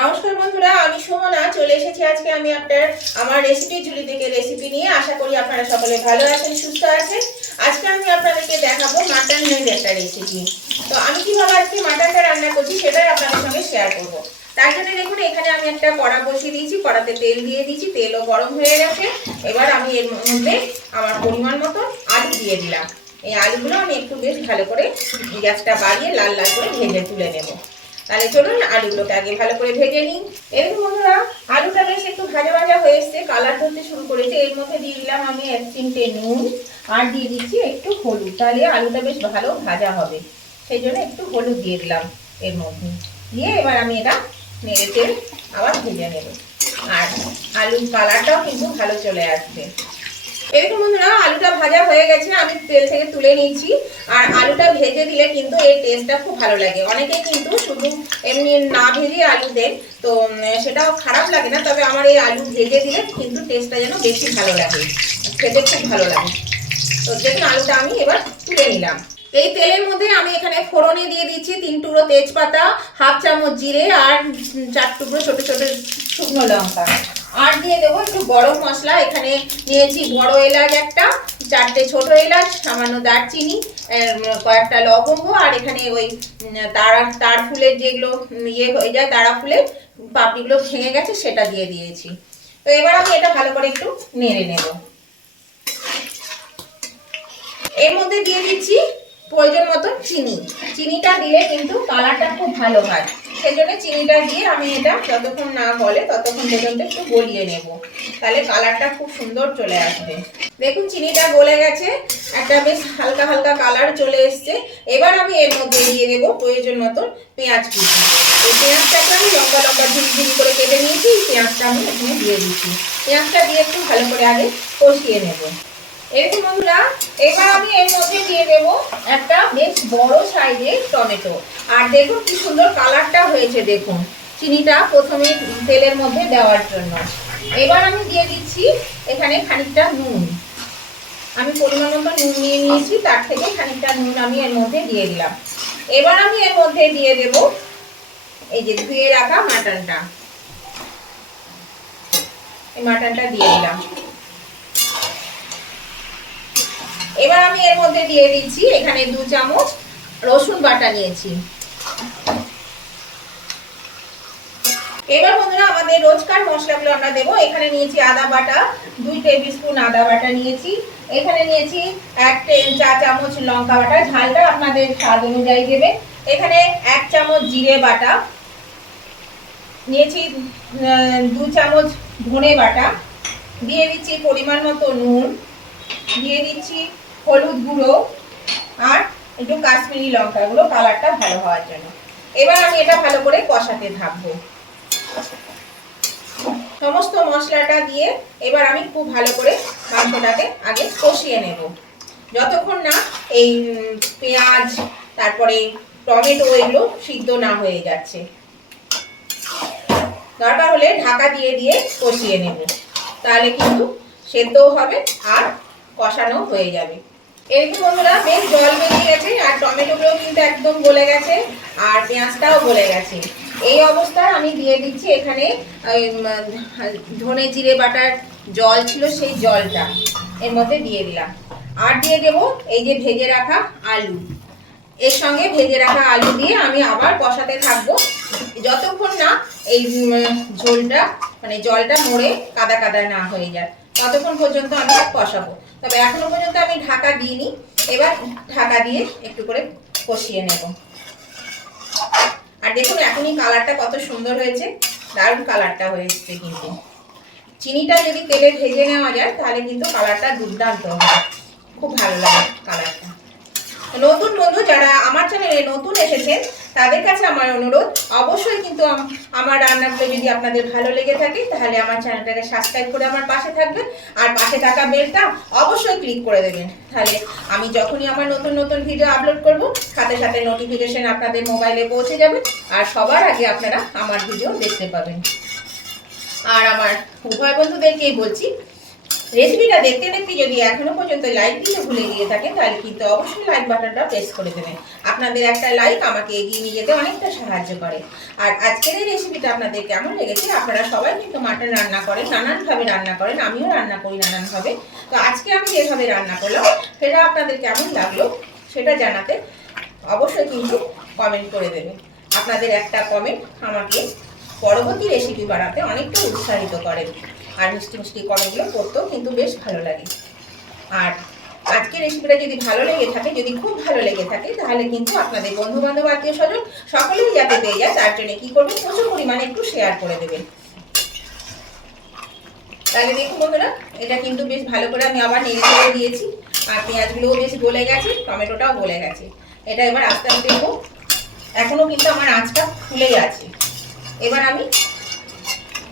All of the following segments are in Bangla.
নমস্কার বন্ধুরা, আমি সুমনা চলে এসেছি আজকে আমি আমার রেসিপি ঝুলি থেকে রেসিপি নিয়ে। আশা করি আপনারা সকলে ভালো আছেন, সুস্থ আছেন। আজকে আমি আপনাদেরকে দেখাবো মাটনের একটা রেসিপি। তো আমি কিভাবে আজকে মাটনটা রান্না করছি সেটাই আপনাদের সঙ্গে শেয়ার করব। তার জন্য দেখুন এখানে আমি একটা কড়া বসিয়ে দিয়েছি, কড়াতে তেল দিয়ে দিয়েছি, তেলও গরম হয়ে গেছে। এবার আমি এর মধ্যে আমার পরিমাণ মতো আলু দিয়ে দিলাম। এই আলুগুলো আমি একটু বেশ ভালো করে গ্যাসটা বাড়িয়ে লাল লাল করে ভেজে তুলে নেব। তাহলে চলুন আলুগুলোকে আগে ভালো করে ভেজে নিই। এরকম বন্ধুরা আলুটা বেশ একটু ভাজা ভাজা হয়ে এসছে, কালার ধরতে শুরু করেছে। এর মধ্যে দিয়ে দিলাম আমি 1 চিমটে নুন আর দিয়ে দিচ্ছি একটু হলুদ, তাহলে আলুটা বেশ ভালো ভাজা হবে। সেই জন্য একটু হলুদ দিয়ে দিলাম এর মধ্যে। দিয়ে এবার আমি এটা নেড়ে চেড়ে আবার ভেজে নেব, আর আলুর কালারটাও কিন্তু ভালো চলে আসবে। এরকম বন্ধুরা আলুটা ভাজা হয়ে গেছে, আমি তেল থেকে তুলে নিয়েছি। আর আলুটা ভেজে দিলে কিন্তু এর টেস্টটা খুব ভালো লাগে। অনেকে কিন্তু শুধু এমনি না ভেজে আলু দেন, তো সেটাও খারাপ লাগে না, তবে আমার এই আলু ভেজে দিলে কিন্তু টেস্টটা যেন বেশি ভালো লাগে, খেতে খুব ভালো লাগে। তো দেখুন আলুটা আমি এবার তুলে নিলাম। এই তেলের মধ্যে আমি এখানে ফোড়নে দিয়ে দিচ্ছি 3 টুকরো তেজপাতা, হাফ চামচ জিরে আর 4 টুকরো ছোট ছোট শুকনো লঙ্কা। আর দিয়ে দেবো একটু গরম মশলা। এখানে নিয়েছি বড় এলাচ একটা, 4টে ছোট এলাচ, সামান্য দারচিনি, কয়েকটা লবঙ্গ, আর এখানে ওই তার ফুলের যেগুলো ইয়ে হয়ে যায়, তারা ফুলের পাপড়িগুলো ভেঙে গেছে সেটা দিয়ে দিয়েছি। তো এবার আমি এটা ভালো করে একটু নেড়ে নেব। এর মধ্যে দিয়ে দিচ্ছি প্রয়োজন মতো চিনি। চিনিটা দিলে কিন্তু কালারটা খুব ভালো হয়, সেজন্য চিনিটা দিয়ে আমি এটা যতক্ষণ না গলে ততক্ষণ পর্যন্ত একটু গলিয়ে নেব, তাহলে কালারটা খুব সুন্দর চলে আসবে। দেখুন চিনিটা গলে গেছে, একটা বেশ হালকা হালকা কালার চলে এসছে। এবার আমি এর মধ্যে দিয়ে দেবো প্রয়োজন মতো পেঁয়াজ কুচি। এই পেঁয়াজটাকে আমি লম্বা লম্বা ঝিরি করে কেটে নিয়েছি, পেঁয়াজটা আমি এখানে দিয়ে দিচ্ছি। পেঁয়াজটা দিয়ে একটু ভালো করে আগে কষিয়ে নেব। এরকম বন্ধুরা এবার আমি এর মধ্যে দিয়ে দেবো একটা বেশ বড় সাইজের টমেটো। আর দেখুন কি সুন্দর কালারটা হয়েছে, দেখুন চিনিটা প্রথমে তেলের মধ্যে দেওয়ার জন্য। এবার আমি দিয়ে দিচ্ছি এখানে খানিকটা নুন। আমি পরিমাণ মতো নুন নিয়ে নিয়েছি, তার থেকে খানিকটা নুন আমি এর মধ্যে দিয়ে দিলাম। এবার আমি এর মধ্যে দিয়ে দেব এই যে ধুয়ে রাখা মাটনটা। এই মাটনটা দিয়ে দিলাম। এবার আমি এর মধ্যে দিয়ে দিচ্ছি এখানে 2 চামচ রসুন বাটা নিয়েছি। এবার বন্ধুরা আমাদের রোজকার মশলাগুলো আমরা দেবো। এখানে নিয়েছি আদা বাটা, 2 টেবিল স্পুন আদা বাটা নিয়েছি। এখানে নিয়েছি 1 চা চামচ লঙ্কা বাটা, ঝালটা আপনাদের স্বাদ অনুযায়ী দেবে। এখানে 1 চামচ জিরে বাটা নিয়েছি, 2 চামচ ধনে বাটা, দিয়ে দিচ্ছি পরিমাণ মতো নুন, দিয়ে দিচ্ছি হলুদ গুঁড়ো আর একটু কাশ্মীরি লঙ্কা গুঁড়ো কালারটা ভালো হওয়ার জন্য। এবার আমি এটা ভালো করে কষাতে থাকবো। সমস্ত মশলাটা দিয়ে এবার আমি খুব ভালো করে মাংসটাকে আগে কষিয়ে নেব, যতক্ষণ না এই পেঁয়াজ তারপরে টমেটো এগুলো সিদ্ধ না হয়ে যাচ্ছে। দরকার হলে ঢাকা দিয়ে দিয়ে কষিয়ে নেব, তাহলে কিন্তু সেদ্ধও হবে আর কষানো হয়ে যাবে। এরকম বন্ধুরা বেশ জল বেরিয়ে গেছে, আর টমেটোগুলো কিন্তু একদম গলে গেছে, আর পেঁয়াজটাও গলে গেছে। এই অবস্থায় আমি দিয়ে দিচ্ছি এখানে ধনে জিরে বাটার জল ছিল, সেই জলটা এর মধ্যে দিয়ে দিলাম। আর দিয়ে দেবো এই যে ভেজে রাখা আলু। এর সঙ্গে ভেজে রাখা আলু দিয়ে আমি আবার কষাতে থাকবো, যতক্ষণ না এই ঝোলটা মানে জলটা মরে কাদা কাদা না হয়ে যায়, ততক্ষণ পর্যন্ত আমি কষাবো। তবে এখনো পর্যন্ত আমি ঢাকা দিইনি, এবার ঢাকা দিয়ে একটু করে কষিয়ে নেব। আর দেখুন এখনই কালারটা কত সুন্দর হয়েছে, দারুণ কালারটা হয়েছে। কিন্তু চিনিটা যদি তেলে ভেজে নেওয়া যায় তাহলে কিন্তু কালারটা দুর্দান্ত হয়, খুব ভালো লাগে কালারটা। নতুন বন্ধু যারা আমার চ্যানেলে নতুন এসেছেন তাদের কাছে আমার অনুরোধ, অবশ্যই কিন্তু আমার রান্নাগুলো যদি আপনাদের ভালো লেগে থাকে তাহলে আমার চ্যানেলটাকে সাবস্ক্রাইব করে আমার পাশে থাকবেন, আর পাশে থাকা বেলটা অবশ্যই ক্লিক করে দেবেন। তাহলে আমি যখনই আমার নতুন নতুন ভিডিও আপলোড করব সাথে সাথে নোটিফিকেশন আপনাদের মোবাইলে পৌঁছে যাবে, আর সবার আগে আপনারা আমার ভিডিও দেখতে পাবেন। আর আমার উভয় বন্ধুদেরকেই বলছি রেসিপিটা দেখতে দেখতে যদি এখনো পর্যন্ত লাইক দিতে ভুলে গিয়ে থাকেন তাহলে কিন্তু অবশ্যই লাইক বাটনটা প্রেস করে দেবেন। আপনাদের একটা লাইক আমাকে এগিয়ে নিয়ে যেতে অনেকটা সাহায্য করে। আর আজকের এই রেসিপিটা আপনাদের কেমন লেগেছে? আপনারা সবাই কিন্তু মাটন রান্না করেন, নানানভাবে রান্না করেন, আমিও রান্না করি নানানভাবে। তো আজকে আমি যেভাবে রান্না করলাম সেটা আপনাদের কেমন লাগলো সেটা জানাতে অবশ্যই কিন্তু কমেন্ট করে দেবেন। আপনাদের একটা কমেন্ট আমাকে পরবর্তী রেসিপি বানাতে অনেকটা উৎসাহিত করে। আর মিষ্টি মিষ্টি কমেন্টগুলো করতেও কিন্তু বেশ ভালো লাগে। আর আজকের রেসিপিটা যদি ভালো লেগে থাকে, যদি খুব ভালো লেগে থাকে, তাহলে কিন্তু আপনাদের বন্ধু বান্ধব আত্মীয় স্বজন সকলেই যাতে পেয়ে যায় তার জন্য কি করবেন, প্রচুর পরিমাণে একটু শেয়ার করে দেবেন। তাহলে দেখুন বন্ধুরা, এটা কিন্তু বেশ ভালো করে আমি আবার নেড়ে চেড়ে দিয়েছি। আর পেঁয়াজগুলোও বেশ গলে গেছে, টমেটোটাও গলে গেছে। এটা এবার আস্তে আস্তে দেখবো, এখনো কিন্তু আমার আঁচটা ফুলেই আছে। এবার আমি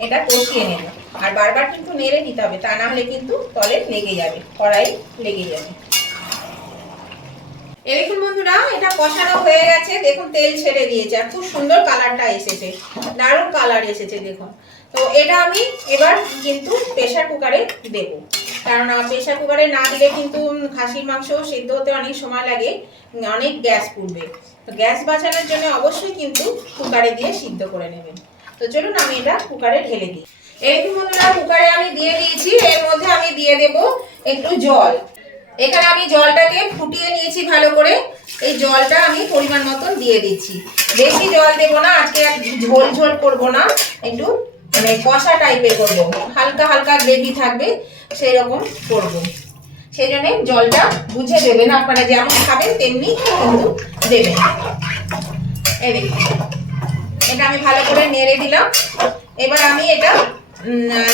এটা কষিয়ে নেব। আর বারবার কিন্তু নেড়ে দিতে হবে, তা না হলে কিন্তু তলে লেগে যাবে, কড়াই লেগে যাবে। দেখুন বন্ধুরা, এটা কষানো হয়ে গেছে। দেখুন তেল ছেড়ে দিয়েছে আর খুব সুন্দর কালারটা এসেছে, দারুণ কালার এসেছে দেখুন। তো এটা আমি এবার কিন্তু প্রেসার কুকারে দেব, কারণ প্রেসার কুকারে না দিলে কিন্তু খাসির মাংস সিদ্ধ হতে অনেক সময় লাগে, অনেক গ্যাস পুড়বে। তো গ্যাস বাঁচানোর জন্য অবশ্যই কিন্তু কুকারে দিয়ে সিদ্ধ করে নেবেন। তো চলুন আমি এটা কুকারে ঢেলে দিই। এইরকম বন্ধুরা কুকারে আমি দিয়ে দিয়েছি। এর মধ্যে আমি দিয়ে দেব একটু জল। এখানে আমি জলটাকে ফুটিয়ে নিয়েছি ভালো করে। এই জলটা আমি পরিমাণ মতন দিয়ে দিচ্ছি। বেশি জল দেব না, আজকে ঝোল ঝোল করবো না, একটু মানে কষা টাইপের করবো, হালকা হালকা গ্রেভি থাকবে সেই রকম করবো। সেই জন্য জলটা বুঝে দেবেন, আপনারা যেমন খাবেন তেমনি কিন্তু দেবেন। এই দেখুন, এটা আমি ভালো করে নেড়ে দিলাম। এবার আমি এটা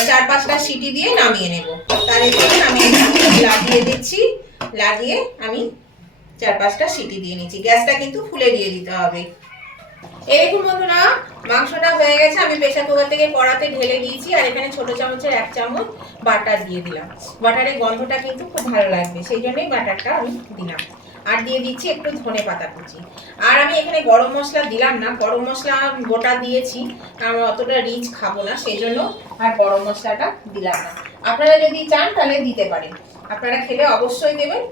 4-5টা সিটি দিয়ে নামিয়ে নেব। তার জন্য আমি লাগিয়ে দিচ্ছি, লাগিয়ে আমি 4-5টা সিটি দিয়ে নিচ্ছি। গ্যাসটা কিন্তু ফুলে দিয়ে দিতে হবে। এই দেখুন বন্ধুরা, মাংসটা হয়ে গেছে। আমি প্রেসার কুকার থেকে কড়াতে ঢেলে দিয়েছি। আর এখানে ছোট চামচের 1 চামচ বাটার দিয়ে দিলাম। বাটারের গন্ধটা কিন্তু খুব ভালো লাগবে, সেই জন্যই বাটারটা আমি দিলাম। আর দিয়ে দিচ্ছি একটু ধনে পাতা কুচি। আর আমি এখানে গরম মশলা দিলাম না, গরম মশলা গোটা দিয়েছি, আমি অতটা রিচ খাবো না, সেই জন্য আর গরম মশলাটা দিলাম না। আপনারা যদি চান তাহলে দিতে পারেন, আপনারা খেলে অবশ্যই দেবেন,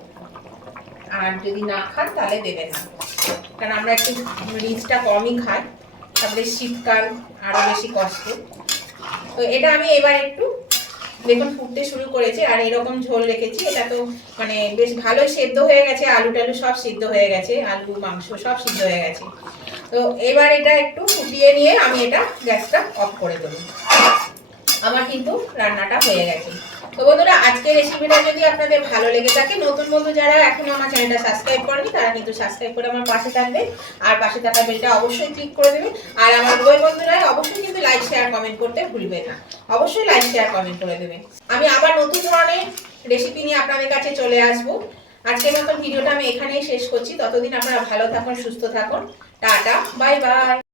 আর যদি না খান তাহলে দেবেন না, কারণ আমরা একটু রিচটা কমই খাই। তারপরে শীতকাল আরও বেশি কষ্ট। তো এটা আমি এবার একটু দেখুন ফুটতে শুরু করেছে। আর এরকম ঝোল রেখেছি, এটা তো মানে বেশ ভালোই সেদ্ধ হয়ে গেছে, আলু টালু সব সিদ্ধ হয়ে গেছে, আলু মাংস সব সিদ্ধ হয়ে গেছে। তো এবার এটা একটু ফুটিয়ে নিয়ে আমি এটা গ্যাসটা অফ করে দেবো। আমার কিন্তু রান্নাটা হয়ে গেছে। তো বন্ধুরা, আজকের রেসিপিটা যদি আপনাদের ভালো লেগে থাকে, নতুন বন্ধু যারা এখনো আমার চ্যানেলটা সাবস্ক্রাইব করেনি তারা কিন্তু সাবস্ক্রাইব করে আমার পাশে থাকবে। আর পাশে থাকা বেলটা অবশ্যই ক্লিক করে দেবে। আর আমার বই বন্ধুরা অবশ্যই কিন্তু লাইক শেয়ার কমেন্ট করতে ভুলবেন না, অবশ্যই লাইক শেয়ার কমেন্ট করে দেবেন। আমি আবার নতুন ধরনের রেসিপি নিয়ে আপনাদের কাছে চলে আসবো। আজকের মতন ভিডিওটা আমি এখানেই শেষ করছি। ততদিন আপনারা ভালো থাকুন, সুস্থ থাকুন। Tata, bye bye.